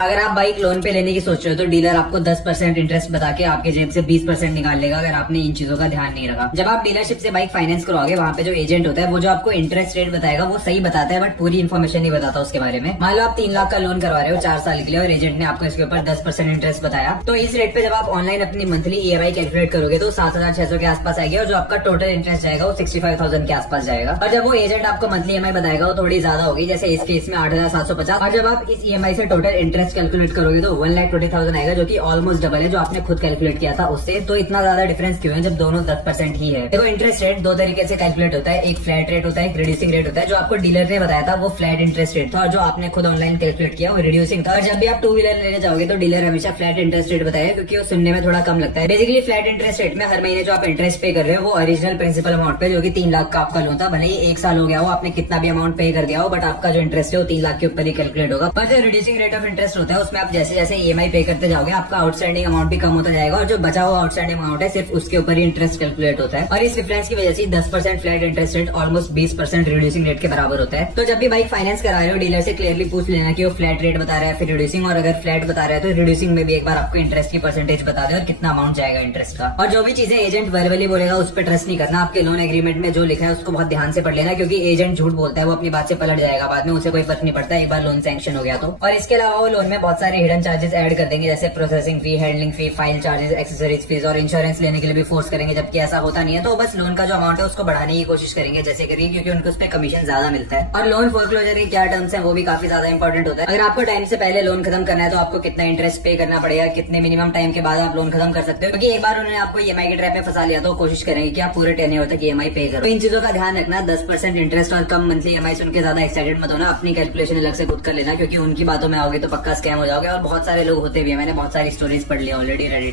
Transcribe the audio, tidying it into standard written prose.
अगर आप bike loan पे लेने की सोच रहे हो तो डीलर आपको 10% इंटरेस्ट बता के आपके जेब से 20% निकाल लेगा अगर आपने इन चीजों का ध्यान नहीं रखा। जब आप डीलरशिप से बाइक फाइनेंस करवाओगे वहाँ पे जो एजेंट होता है वो जो आपको इंटरेस्ट रेट बताएगा वो सही बताता है बट पूरी इन्फॉर्मेशन नहीं बताता उसके बारे में। मान लो आप 3 लाख का लोन करवा रहे हो 4 साल के लिए और एजेंट ने आपको इसके ऊपर 10% इंटरेस्ट बताया, तो इस रेट पे जब आप ऑनलाइन अपनी मंथली EMI कैलकुलेट करोगे तो 7,600 के आसपास आएगी और जो आपका टोटल इंटरेस्ट जाएगा वो 65,000 के आसपास जाएगा। और जब वो एजेंट आपको मंथली EMI बताएगा वो थोड़ी ज्यादा होगी, जैसे इस केस में 8,750। और जब आप इस EMI से टोटल इंटरेस्ट कैलकुलेट करोगे तो 1,20,000 आएगा, जो कि ऑलमोस्ट डबल है जो आपने खुद कैलकुलेट किया था उससे। तो इतना ज्यादा डिफरेंस क्यों है जब दोनों 10% ही है। देखो इंटरेस्ट रेट दो तरीके से कैलकुलेट होता है, एक फ्लैट रेट होता है, एक रिड्यूसिंग रेट होता है। जो आपको डीलर ने बताया था वो फ्लैट इंटरेस्ट रेट था और जो आपने खुद ऑनलाइन कैलकुलेट किया वो रिड्यूसिंग था। और जब भी आप 2 व्हीलर लेने जाओगे तो डीलर हमेशा फ्लैट इंटरेस्ट रेट बताएगा क्योंकि वो सुनने में थोड़ा कम लगता है। बेसिकली फ्लैट इंटरेस्ट रेट में हर महीने जो आप इंटरेस्ट पे कर रहे हो वो ओरिजिनल प्रिंसिपल अमाउंट पे, जो कि 3 लाख का आपका लोन था, भले ही 1 साल हो गया हो आपने कितना भी अमाउंट पे कर दिया हो, बट आपका जो इंटरेस्ट है वो 3 लाख के ऊपर ही कैलकुलेट होगा। पर जो रिड्यूसिंग रेट ऑफ इंटरेस्ट होता है उसमें आप जैसे जैसे EMI पे करते जाओगे आपका आउटस्टैंडिंग अमाउंट भी कम होता जाएगा और जो बचा हुआ आउटस्टैंडिंग अमाउंट है सिर्फ उसके ऊपर ही इंटरेस्ट कैलकुलेट होता है। और इस डिफरेंस की वजह से 10% flat interest rate almost 20% reducing rate के बराबर होता है। तो जब भी बाइक फाइनेंस करा रहे हो डीलर से क्लियरली पूछ लेना कि वो फ्लैट रेट बता रहा है फिर रिड्यूसिंग, और अगर फ्लैट बता रहा है तो रिड्यूसिंग में भी एक बार आपको इंटरेस्ट की परसेंटेज बता दे और कितना अमाउंट जाएगा इंटरेस्ट का। और जो भी चीजें एजेंट वर्बली बोलेगा उस पर ट्रस्ट नहीं करना, आपके लोन एग्रीमेंट में जो लिखा है उसको बहुत ध्यान से पढ़ लेना, क्योंकि एजेंट झूठ बोलता है, वो अपनी बात से पलट जाएगा बाद में, उसे कोई फर्क नहीं पड़ता एक बार लोन सैंक्शन हो गया तो। और इसके अलावा वो लोन में बहुत सारे हिडन चार्जेस ऐड कर देंगे, जैसे प्रोसेसिंग फी, हैंडलिंग फी, फाइल चार्जेस, एक्सेसरीज फीस और इंश्योरेंस लेने के लिए भी फोर्स करेंगे, जबकि ऐसा होता नहीं है। तो बस लोन का जो अमाउंट है उसको बढ़ाने की कोशिश करेंगे जैसे करिए, क्योंकि उनको उस पर कमीशन ज्यादा मिलता है। और लोन फोरक्लोजर के क्या टर्म्स है वो भी काफी ज्यादा इंपॉर्टेंट होता है। अगर आपको टाइम से पहले लोन खत्म करना है तो आपको कितना इंटरेस्ट पे करना पड़ेगा, कितने मिनिमम टाइम के बाद आप लोन खत्म कर सकते हो, क्योंकि एक बार उन्होंने आपको EMI के ट्रैप में फंसा लिया तो कोशिश करेंगे कि आप पूरे टेन्योर तक EMI पे करो। तो इन चीजों का ध्यान रखना, 10% इंटरेस्ट और कम मंथली EMI सुन के ज्यादा एक्साइटेड मत होना, अपनी कैलकुलेशन अलग से खुद कर लेना, क्योंकि उनकी बातों में आओगे तो पक्का स्कैम हो जाओगे। और बहुत सारे लोग होते भी है, मैंने बहुत सारी स्टोरीज पढ़ ली ऑलरेडी रेडिट